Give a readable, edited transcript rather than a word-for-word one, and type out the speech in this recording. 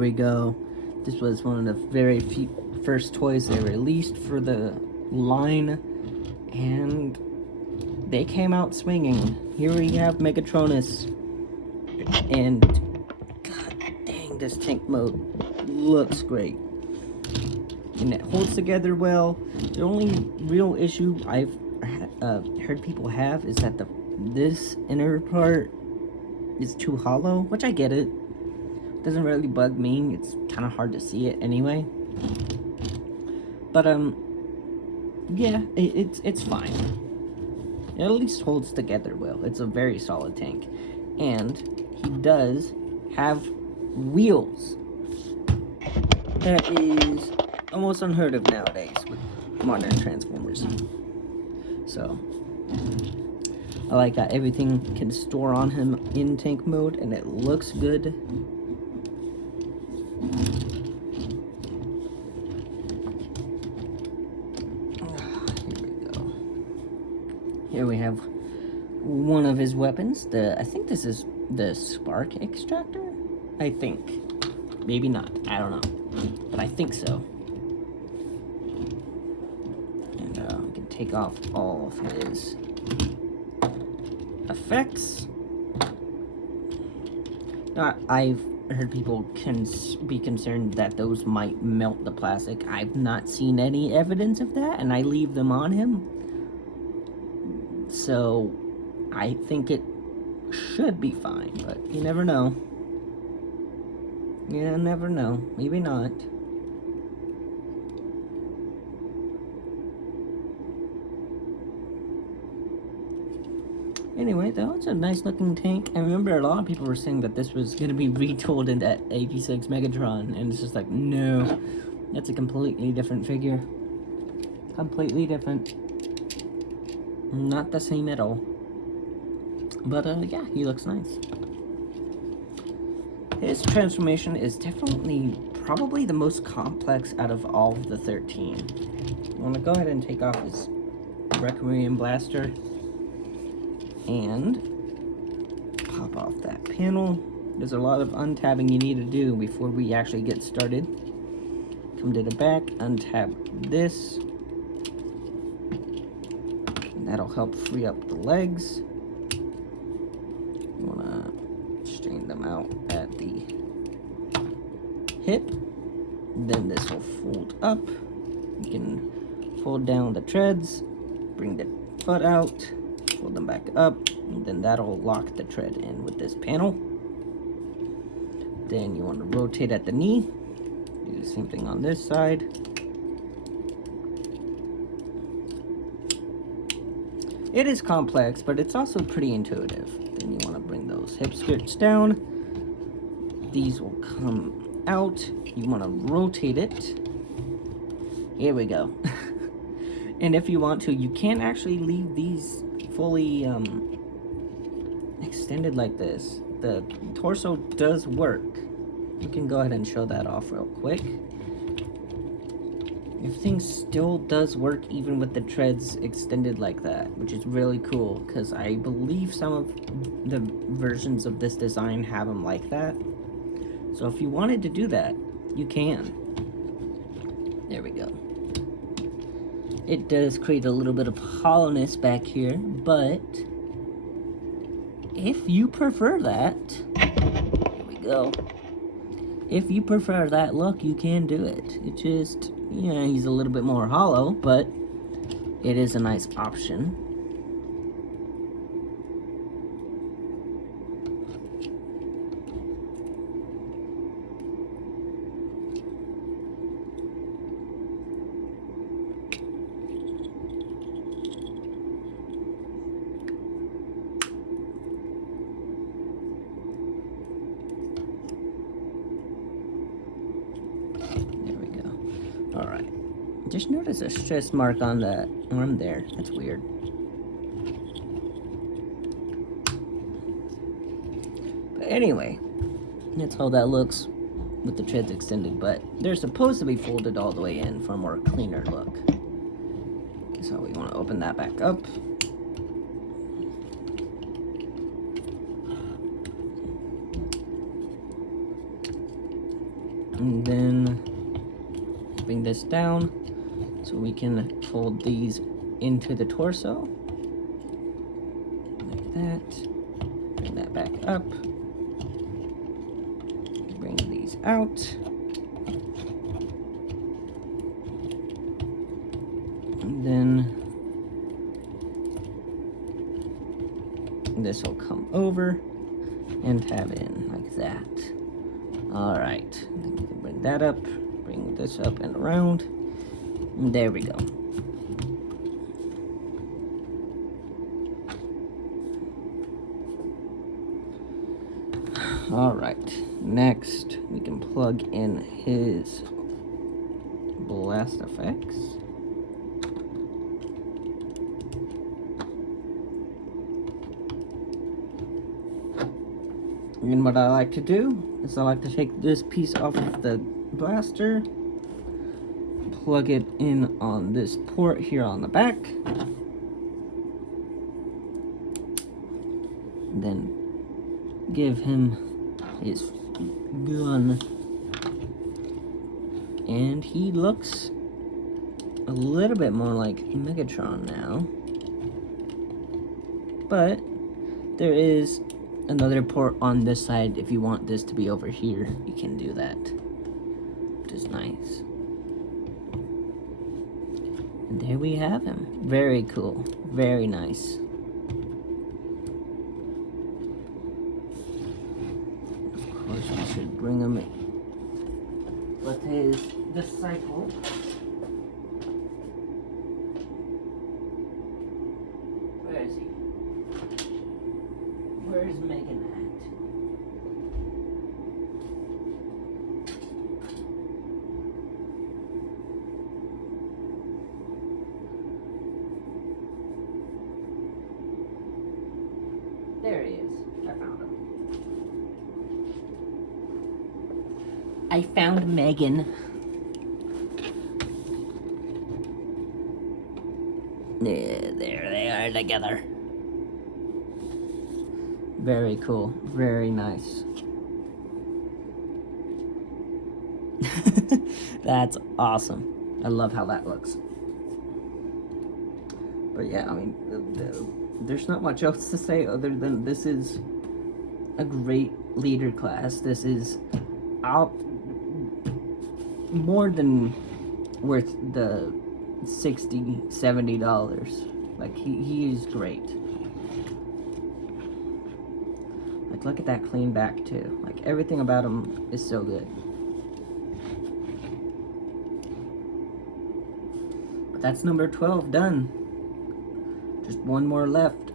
we go. This was one of the very first toys they released for the line, and they came out swinging. Here we have Megatronus, and god dang, this tank mode looks great. And it holds together well. The only real issue I've heard people have is that this inner part is too hollow, which I get it. Doesn't really bug me. It's kind of hard to see it anyway. But yeah, it's fine. It at least holds together well. It's a very solid tank, and he does have wheels. That is almost unheard of nowadays with modern Transformers. So I like that everything can store on him in tank mode, and it looks good. Here we go. Here we have one of his weapons. I think this is the spark extractor. I think. Maybe not. I don't know. But I think so. And we can take off all of his effects. Now, I've heard people be concerned that those might melt the plastic. I've not seen any evidence of that, and I leave them on him. So, I think it should be fine, but you never know. You never know. Maybe not. Anyway, though, it's a nice looking tank. I remember a lot of people were saying that this was going to be retooled into 86 Megatron, and it's just like, no, that's a completely different figure. Completely different. Not the same at all. But, yeah, he looks nice. His transformation is definitely probably the most complex out of all of the 13. I want to go ahead and take off his Requiem Blaster and pop off that panel. There's a lot of untabbing you need to do before we actually get started. Come to the back, untab this. And that'll help free up the legs. You want to straighten them out at the hip. Then this will fold up. You can fold down the treads, bring the foot out, fold them back up, and then that'll lock the tread in with this panel. Then you want to rotate at the knee. Do the same thing on this side. It is complex, but it's also pretty intuitive. Then you want to bring those hip skirts down. These will come out. You want to rotate it. Here we go. And if you want to, you can actually leave these fully extended like this. The torso does work. You can go ahead and show that off real quick. Everything still does work even with the treads extended like that, which is really cool because I believe some of the versions of this design have them like that. So if you wanted to do that, you can. There we go. It does create a little bit of hollowness back here, but if you prefer that, here we go. If you prefer that look, you can do it. It just, yeah, he's a little bit more hollow, but it is a nice option. Alright. Just notice a stress mark on the arm there. That's weird. But anyway, that's how that looks with the treads extended, but they're supposed to be folded all the way in for a more cleaner look. So we want to open that back up. And then bring this down so we can fold these into the torso. Like that. Bring that back up. Bring these out. And then this will come over and tab in like that. Alright, then we can bring that up, bring this up and around. And there we go. Alright, next we can plug in his blast effects. And what I like to do is I like to take this piece off of the blaster, plug it in on this port here on the back, then give him his gun, and he looks a little bit more like Megatron now, but there is another port on this side. If you want this to be over here, you can do that, which is nice. And there we have him. Very cool, very nice. Of course, we should bring him with his disciple. Where is he? Where's Megan at? There he is. I found him. I found Megan. Yeah, there they are together. Very cool. Very nice. That's awesome. I love how that looks. But yeah, I mean, there's not much else to say other than this is a great leader class. This is more than worth the $60, $70. Like, he is great. Like, look at that clean back too. Like, everything about him is so good. But that's number 12 done. Just one more left.